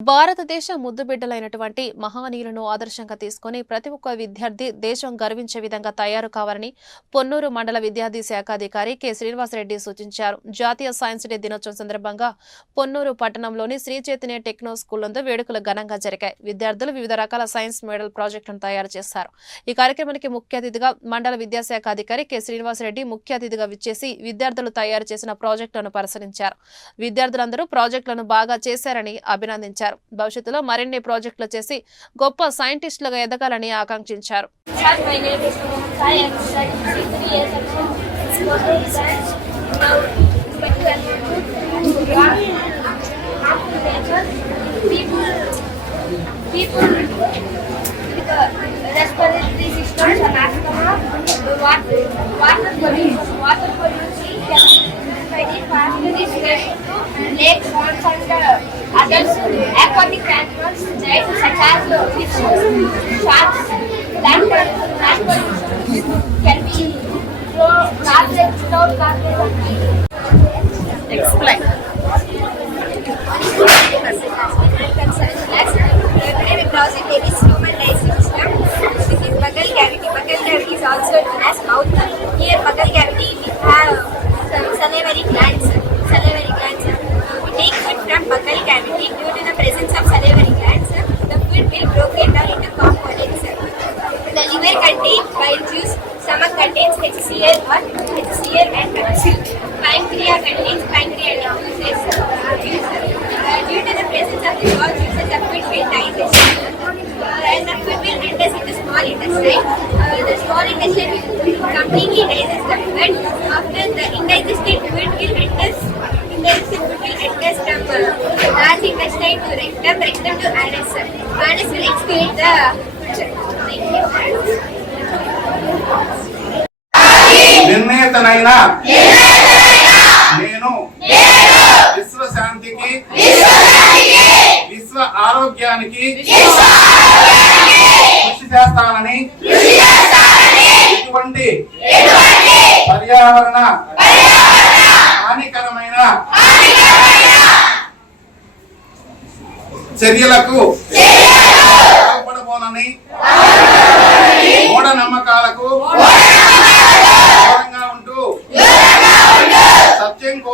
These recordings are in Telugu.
భారతదేశ ముద్దుబిడ్డలైనటువంటి మహానీయులను ఆదర్శంగా తీసుకుని ప్రతి ఒక్క విద్యార్థి దేశం గర్వించే విధంగా తయారు కావాలని పొన్నూరు మండల విద్యార్థి శాఖ అధికారి కె. శ్రీనివాసరెడ్డి సూచించారు. జాతీయ సైన్స్ డే దినోత్సవం సందర్భంగా పొన్నూరు పట్టణంలోని శ్రీ చైతన్య టెక్నో స్కూల్ వేడుకలు ఘనంగా జరిగాయి. విద్యార్థులు వివిధ రకాల సైన్స్ మోడల్ ప్రాజెక్టులను తయారు చేశారు. ఈ కార్యక్రమానికి ముఖ్య అతిథిగా మండల విద్యాశాఖ అధికారి కె. శ్రీనివాసరెడ్డి ముఖ్య అతిథిగా విచ్చేసి విద్యార్థులు తయారు చేసిన ప్రాజెక్టులను పరిశీలించారు. విద్యార్థులందరూ ప్రాజెక్టులను బాగా చేశారని అభినందించారు. చేశారు భవిష్యత్తులో మరిన్ని ప్రాజెక్టులు చేసి గొప్ప సైంటిస్టులుగా ఎదగాలని ఆకాంక్షించారు water pollution water pollution fast discussion lake concentrate browsing baby's human digestive system. This is buccal cavity. Buccal cavity is also known as mouth. Here buccal cavity we have salivary glands. Salivary glands. Uh, we take food from buccal cavity. Due to the presence Contains bile juice. Stomach contains HCl or HCl and HCl. Pancreas contains pancreatic juices. Uh, due to the presence of the all juices, the food will digest. And the food will enter into small intestine. Uh, the small intestine will completely digest the food. After the indigested food will enter, indigested food will enter from uh, large intestine to rectum, rectum to anus. Anus will excrete the food. నిర్ణేతనైన నేను విశ్వశాంతికి విశ్వ ఆరోగ్యానికి కృషి చేస్తానని ఇటువంటి పర్యావరణ హానికరమైన చర్యలకు పాల్పడబోనని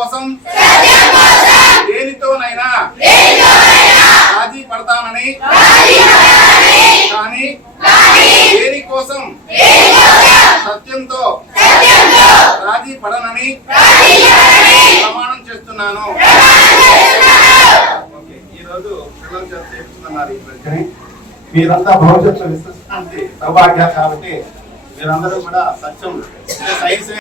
కోసం దేనితోనైనా రాజీ పడతానని కానీ దేని కోసం సత్యంతో రాజీ పడనని ప్రమాణం చేస్తున్నాను. ఓకే, ఈరోజు పిల్లలు చేత చేస్తున్నారు ఈ ప్రశ్న మీరంతా భవిష్యత్తు విశ్వసించి సౌభాగ్యాలు కాబట్టి మీరందరూ కూడా సత్యం. సైన్స్